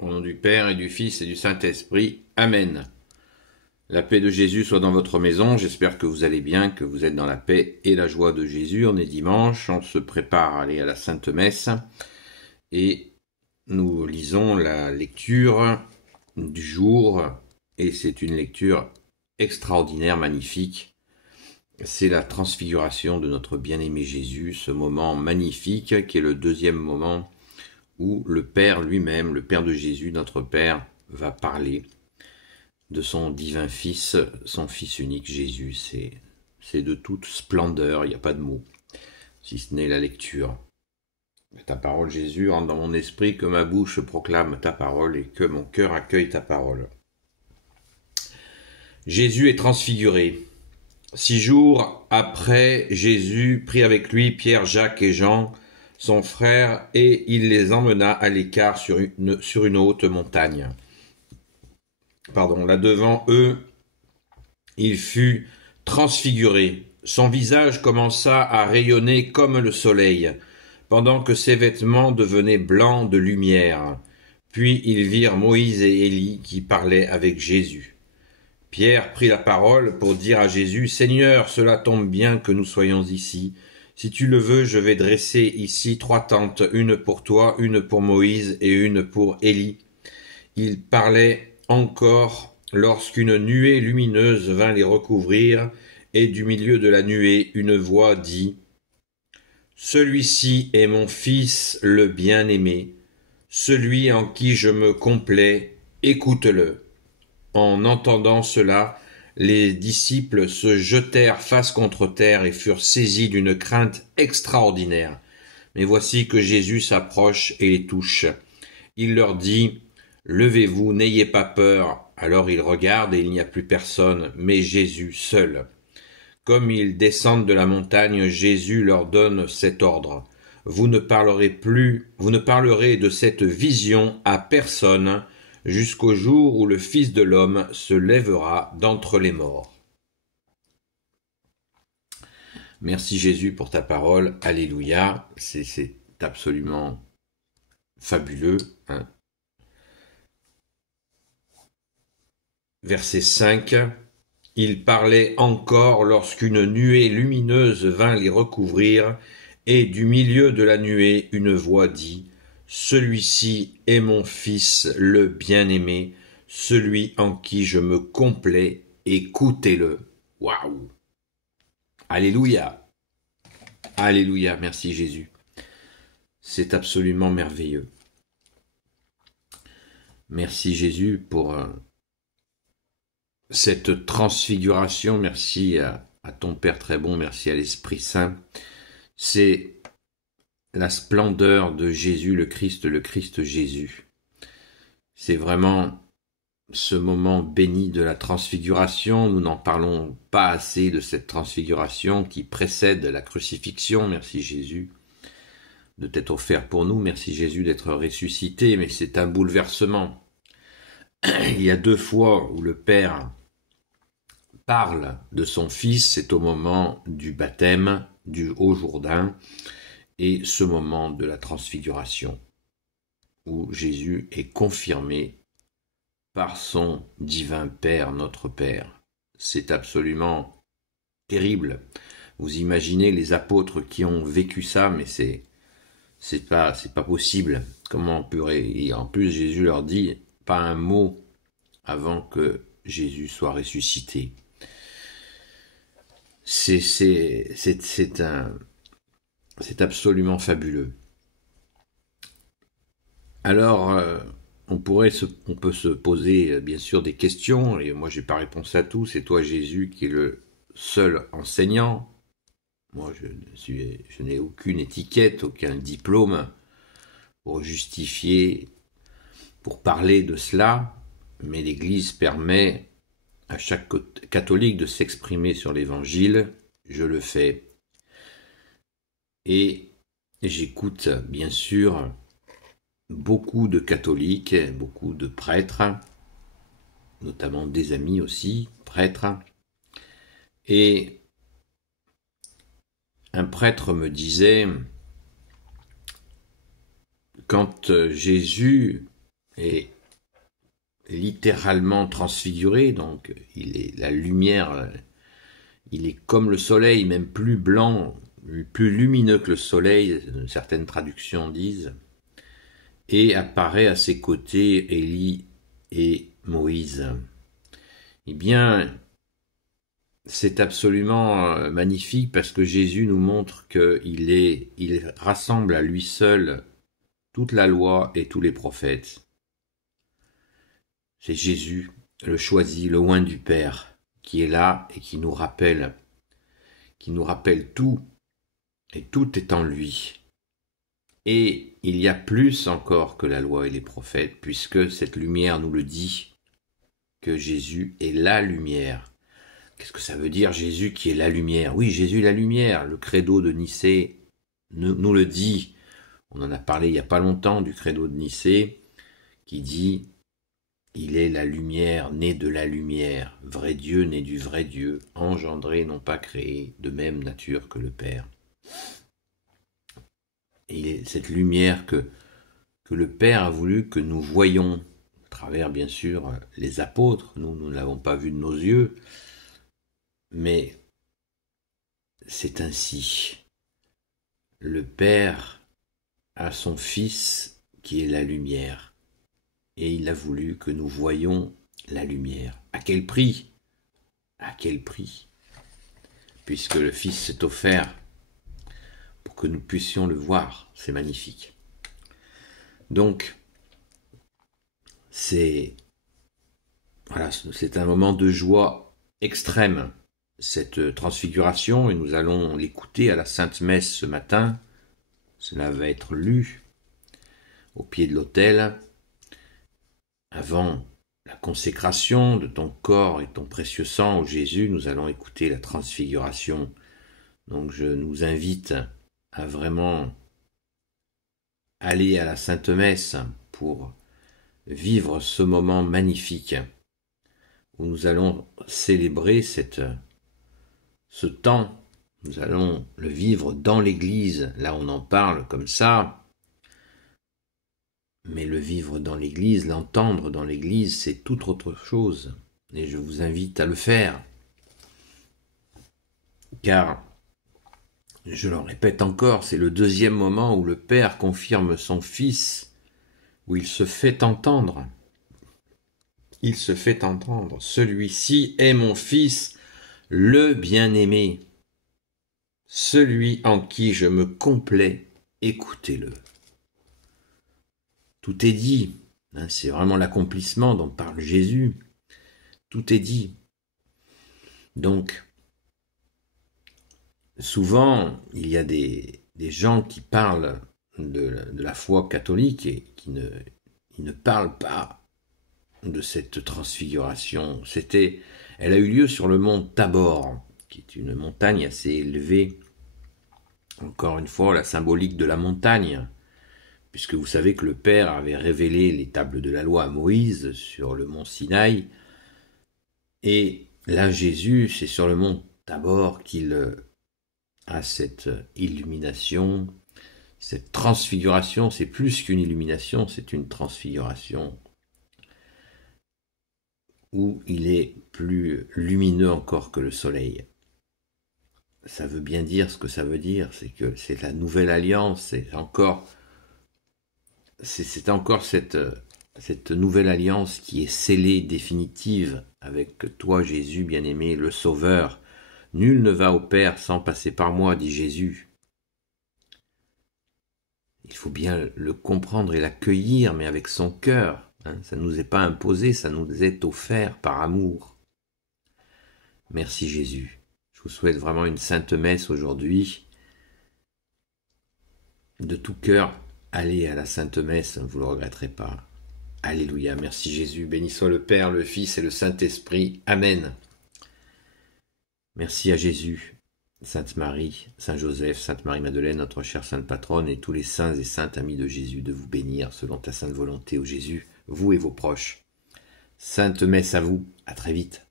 Au nom du Père et du Fils et du Saint-Esprit. Amen. La paix de Jésus soit dans votre maison. J'espère que vous allez bien, que vous êtes dans la paix et la joie de Jésus. On est dimanche, on se prépare à aller à la Sainte Messe et nous lisons la lecture du jour et c'est une lecture extraordinaire, magnifique. C'est la transfiguration de notre bien-aimé Jésus, ce moment magnifique qui est le deuxième moment où le Père lui-même, le Père de Jésus, notre Père, va parler de son divin Fils, son Fils unique Jésus. C'est de toute splendeur, il n'y a pas de mots, si ce n'est la lecture. Ta parole, Jésus, rentre dans mon esprit, que ma bouche proclame ta parole et que mon cœur accueille ta parole. Jésus est transfiguré. 6 jours après, Jésus prit avec lui Pierre, Jacques et Jean, son frère, et il les emmena à l'écart sur une haute montagne. Là devant eux, il fut transfiguré. Son visage commença à rayonner comme le soleil, pendant que ses vêtements devenaient blancs de lumière. Puis ils virent Moïse et Élie qui parlaient avec Jésus. Pierre prit la parole pour dire à Jésus, « Seigneur, cela tombe bien que nous soyons ici. Si tu le veux, je vais dresser ici 3 tentes, une pour toi, une pour Moïse et une pour Élie. » Il parlait encore lorsqu'une nuée lumineuse vint les recouvrir, et du milieu de la nuée, une voix dit, « Celui-ci est mon Fils le bien-aimé, celui en qui je me complais, écoute-le. » En entendant cela, les disciples se jetèrent face contre terre et furent saisis d'une crainte extraordinaire. Mais voici que Jésus s'approche et les touche. Il leur dit, « Levez-vous, n'ayez pas peur. » Alors ils regardent et il n'y a plus personne, mais Jésus seul. Comme ils descendent de la montagne, Jésus leur donne cet ordre. « Vous ne parlerez de cette vision à personne, jusqu'au jour où le Fils de l'homme se lèvera d'entre les morts. » Merci Jésus pour ta parole. Alléluia. C'est absolument fabuleux. Verset 5. Il parlait encore lorsqu'une nuée lumineuse vint les recouvrir, et du milieu de la nuée une voix dit, « Celui-ci est mon Fils le bien-aimé, celui en qui je me complais, écoutez-le. » Waouh! Alléluia! Alléluia, merci Jésus. C'est absolument merveilleux. Merci Jésus pour cette transfiguration. Merci à ton Père très bon, merci à l'Esprit Saint. C'est la splendeur de Jésus, le Christ Jésus. C'est vraiment ce moment béni de la transfiguration. Nous n'en parlons pas assez de cette transfiguration qui précède la crucifixion. Merci Jésus de t'être offert pour nous. Merci Jésus d'être ressuscité, mais c'est un bouleversement. Il y a 2 fois où le Père parle de son Fils, c'est au moment du baptême, du Haut-Jourdain, et ce moment de la transfiguration, où Jésus est confirmé par son divin Père, notre Père. C'est absolument terrible. Vous imaginez les apôtres qui ont vécu ça, mais c'est pas possible. Comment on peut... Et en plus, Jésus leur dit pas un mot avant que Jésus soit ressuscité. C'est absolument fabuleux. Alors, on peut se poser bien sûr des questions, et moi j'ai pas réponse à tout. C'est toi Jésus qui est le seul enseignant. Moi je n'ai aucune étiquette, aucun diplôme pour justifier, pour parler de cela, mais l'Église permet à chaque catholique de s'exprimer sur l'Évangile. Je le fais. Et j'écoute bien sûr beaucoup de catholiques, beaucoup de prêtres, notamment des amis aussi, prêtres. Et un prêtre me disait, quand Jésus est littéralement transfiguré, donc il est la lumière, il est comme le soleil, même plus blanc, plus lumineux que le soleil, certaines traductions disent, et apparaît à ses côtés Élie et Moïse. Eh bien, c'est absolument magnifique parce que Jésus nous montre qu'il rassemble à lui seul toute la loi et tous les prophètes. C'est Jésus, le choisi, le oint du Père, qui est là et qui nous rappelle tout, et tout est en lui. Et il y a plus encore que la loi et les prophètes, puisque cette lumière nous le dit, que Jésus est la lumière. Qu'est-ce que ça veut dire, Jésus qui est la lumière? Oui, Jésus est la lumière. Le credo de Nicée nous le dit. On en a parlé il n'y a pas longtemps du credo de Nicée, qui dit « Il est la lumière, né de la lumière, vrai Dieu, né du vrai Dieu, engendré, non pas créé, de même nature que le Père. » Et cette lumière que le Père a voulu que nous voyions, à travers bien sûr les apôtres, nous ne l'avons pas vu de nos yeux, mais c'est ainsi. Le Père a son Fils qui est la lumière, et il a voulu que nous voyions la lumière. À quel prix? À quel prix? Puisque le Fils s'est offert pour que nous puissions le voir. C'est magnifique. Donc, c'est un moment de joie extrême, cette transfiguration, et nous allons l'écouter à la Sainte Messe ce matin. Cela va être lu au pied de l'autel avant la consécration de ton corps et ton précieux sang, ô Jésus. Nous allons écouter la transfiguration. Donc je nous invite à vraiment aller à la Sainte Messe pour vivre ce moment magnifique où nous allons célébrer ce temps. Nous allons le vivre dans l'Église. Là, on en parle comme ça. Mais le vivre dans l'Église, l'entendre dans l'Église, c'est toute autre chose. Et je vous invite à le faire. Car, je le répète encore, c'est le deuxième moment où le Père confirme son Fils, où il se fait entendre. Il se fait entendre. Celui-ci est mon Fils, le bien-aimé. Celui en qui je me complais, écoutez-le. Tout est dit, c'est vraiment l'accomplissement dont parle Jésus. Tout est dit. Donc, souvent, il y a des gens qui parlent de la foi catholique et qui ne parlent pas de cette transfiguration. Elle a eu lieu sur le mont Tabor, qui est une montagne assez élevée. Encore une fois, la symbolique de la montagne, puisque vous savez que le Père avait révélé les tables de la loi à Moïse sur le mont Sinaï, et là Jésus, c'est sur le mont Tabor qu'il a cette illumination, cette transfiguration. C'est plus qu'une illumination, c'est une transfiguration où il est plus lumineux encore que le soleil. Ça veut bien dire ce que ça veut dire, c'est que c'est la nouvelle alliance, c'est encore cette nouvelle alliance qui est scellée, définitive, avec toi Jésus bien-aimé, le Sauveur. Nul ne va au Père sans passer par moi, dit Jésus. Il faut bien le comprendre et l'accueillir, mais avec son cœur. Ça ne nous est pas imposé, ça nous est offert par amour. Merci Jésus. Je vous souhaite vraiment une sainte messe aujourd'hui. De tout cœur, allez à la sainte messe, vous ne le regretterez pas. Alléluia, merci Jésus. Béni soit le Père, le Fils et le Saint-Esprit. Amen. Merci à Jésus, Sainte Marie, Saint Joseph, Sainte Marie-Madeleine, notre chère Sainte Patronne, et tous les saints et saintes amis de Jésus, de vous bénir selon ta sainte volonté, ô Jésus, vous et vos proches. Sainte messe à vous, à très vite.